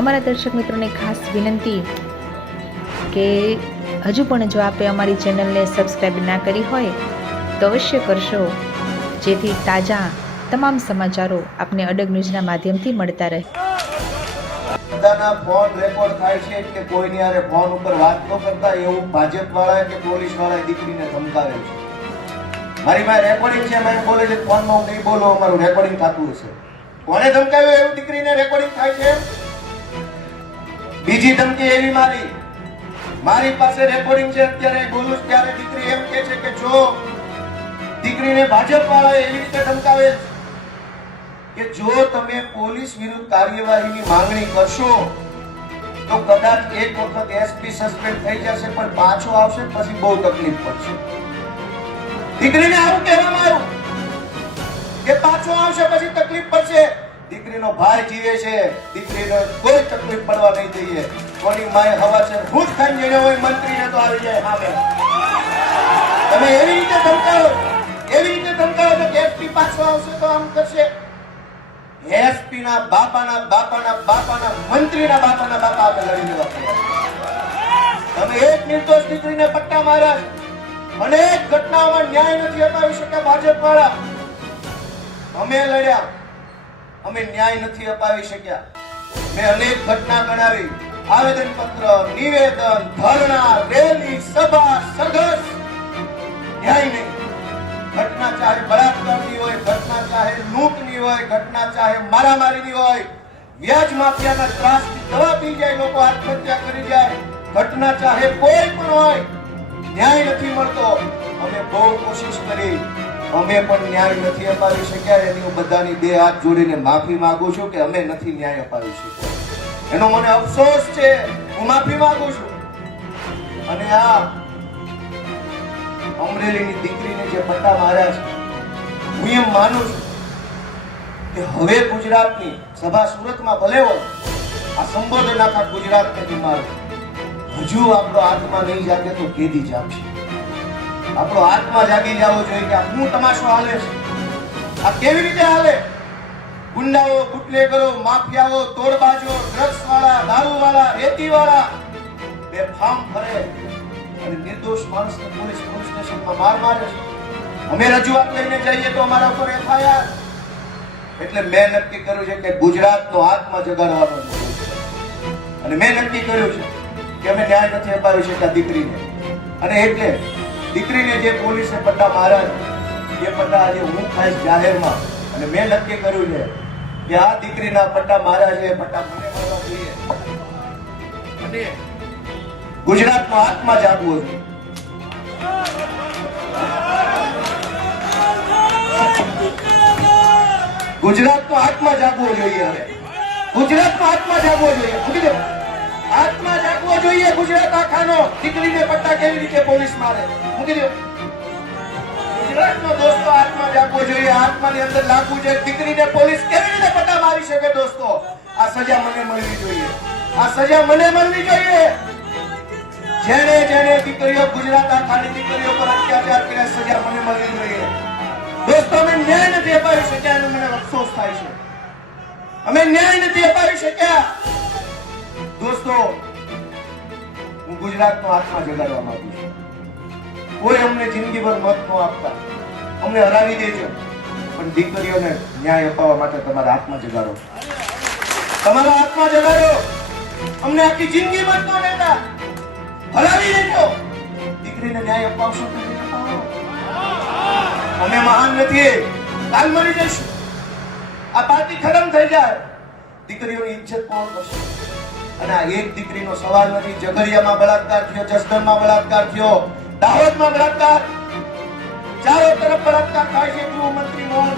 અમારા દર્શક મિત્રોને ખાસ વિનંતી કે હજુ પણ જો આપે અમારી ચેનલને સબસ્ક્રાઈબ ના કરી હોય તો અવશ્ય કરશો, જેથી તાજા તમામ સમાચારો આપને અડગ ન્યૂઝના માધ્યમથી મળતા રહે. બધાના ફોન રેકોર્ડ થાય છે કે કોઈની હારે ફોન ઉપર વાત ન કરતા એવું ભાજપ વાળા કે પોલીસ વાળા દીકરીને ધમકાવે છે. મારી પાસે રેકોર્ડિંગ છે, મેં બોલે છે ફોનમાં હું નહીં બોલો, અમારું રેકોર્ડિંગ થતું હશે. કોને ધમકાવ્યું એવું દીકરીને રેકોર્ડિંગ થાય છે? બીજી ધમકી એવી મારી પાસે રેકોર્ડિંગ છે, અત્યારે બોલું ત્યારે દીકરી એમ કહે છે કે જો દીકરીને ભાજપ વાળા એવી રીતે ધમકાવે કે જો તમે પોલીસ વિરુદ્ધ કાર્યવાહીની માંગણી કરશો તો કદાચ એક વખત એસપી સસ્પેન્ડ થઈ જશે, પણ પાછો આવશે પછી બહુ તકલીફ પડશે. દીકરીને આવું કહેવામાં આવ્યું કે પાછો આવશે પછી તકલીફ પડશે. દીકરીનો ભાઈ જીવે છે, દીકરીને કોઈ તકલીફ પડવા નહીં દઈએ. કોની માએ હવા છે હું જ ખાઈ જઈને હોય મંત્રીને તો આવી જાય સામે. તમે એવી રીતે ધમકાવો કે એસપી પાછો આવશે તો આમ કરશે. એસપી ના બાપાના મંત્રીના બાપા આપણે લડી લેવા પડ્યા. તમે એક નિર્દોષ દીકરીને પટ્ટા માર્યા, અનેક ઘટનાઓમાં ન્યાય નથી અપાવી શક્યા ભાજપ વાળા. અમે લડ્યા, અમે ન્યાય નથી અપાવી શક્યા. મેં અનેક ઘટના ગણાવી, આવેદન પત્ર, નિવેદન, ધરણા, રેલી, સભા, સંઘર્ષ, ન્યાય નહીં. ઘટના ચાહે બળાત્કારની હોય, ઘટના ચાહે લૂંટની હોય, ઘટના ચાહે મારામારીની હોય, વ્યાજ માફિયાના ત્રાસથી દવા પી જાય, લોકો આત્મહત્યા કરી જાય, ઘટના ચાહે કોઈ પણ હોય, ન્યાય નથી મળતો. અમે બહુ કોશિશ કરી, અમે પણ ન્યાય નથી અપાવી શક્યા. એની હું બધાની બે હાથ જોડીને માફી માંગુ છું કે અમે નથી ન્યાય અપાવી શક્યા. એનો મને અફસોસ છે, હું માફી માંગુ છું. અને આ અમરેલીની દીકરીને જે પટ્ટા માર્યા છે, હું એમ માનું છું કે હવે ગુજરાતની સભા સુરતમાં ભલે હોય, આ સંબોધન આખા ગુજરાતને મારું, હજુ આપણો આત્મા નહીં જાગે તો કેદી જાગશે? આપણો આત્મા જાગી જવો જોઈએ કે આ શું તમાશો હાલે છે, આ કેવી રીતે હાલે? ગુંડાઓ, બુટલેગરો, માફિયાઓ, તોડબાજો, ડ્રગ્સ વાળા, દારૂ વાળા, રેતી વાળા બેફામ ફરે અને નિર્દોષ માણસને પોલીસ સ્ટેશનમાં મારે છે. અમે રજૂઆત લઈને જઈએ તો અમારા ઉપર એફઆઈઆર. એટલે મેં નક્કી કર્યું છે કે ગુજરાતનો આત્મા જગાડવાનો છે. અને મેં નક્કી કર્યું છે કે અમે ન્યાય નથી અપાવી શકતા દીકરીને. અને એટલે દીકરીને જે પોલીસે પટ્ટા માર્યા છે, એ પટ્ટા આજે હું ખાઈશ જાહેરમાં. અને મેં નક્કી કર્યું છે કે આ દીકરીના પટ્ટા માર્યા છે, એ પટ્ટા મને મળવા જોઈએ. અને ગુજરાતનો આત્મા જાગવો છે. ગુજરાતનો આત્મા જાગવો જોઈએ. હવે ગુજરાતનો આત્મા જાગવો જોઈએ. આત્મા જાગવો જોઈએ ગુજરાત આખાનો. દીકરીને પટ્ટા કેવી રીતે પોલીસ મારે? મૂકી દો. ગુજરાતનો દોસ્તો આત્મા જાગવો જોઈએ. આત્માની અંદર લાગવું જોઈએ. દીકરીને પોલીસ કેવી રીતે પટ્ટા મારી શકે? દોસ્તો, આ સજા મને મળવી જોઈએ. આ સજા મને મળવી જોઈએ. જેને દીકરીઓ, ગુજરાત આખાની દીકરીઓ પર અત્યાચાર કર્યા, સજા મને મળવી જોઈએ. દોસ્તો, અમે ન્યાય નથી અપાવી શક્યા અને મને અફસોસ થાય છે. અમે ન્યાય નથી અપાવી શક્યા. દોસ્તો, હું ગુજરાતનો આત્મા જગાડવા માંગુ છું. કોઈ અમને જિંદગીભર મત ન આપતા, અમને હરાવી દેજો, પણ દીકરીઓને ન્યાય અપાવવા માટે તમારા આત્મા જગાડો. તમારા આત્મા જગાડો. અમને આખી જિંદગી મત ન દેતા, હરાવી દેજો. દીકરીને ન્યાય અપાવશો તો નહીં અપાવો. અમે મહાન નથી, કાલ મરી જઈશું. આ પાર્ટી ખતમ થઈ જાય, દીકરીઓની ઇજ્જત કોણ કરશે? અને આ એક દીકરીનો સવાલ નથી. ઝઘડિયામાં બળાત્કાર થયો, જસદણમાં બળાત્કાર થયો, દાહોદમાં બળાત્કાર, ચારો તરફ બળાત્કાર થાય છે. ગૃહમંત્રી મૌન,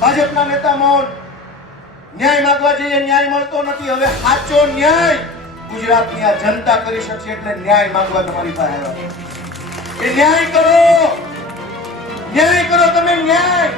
ભાજપના નેતા મૌન. ન્યાય માંગવા જઈએ, ન્યાય મળતો નથી. હવે સાચો ન્યાય ગુજરાતની આ જનતા કરી શકશે. એટલે ન્યાય માંગવા તમારી પાસે આવ્યા. એ ન્યાય કરો, ન્યાય કરો. તમે ન્યાય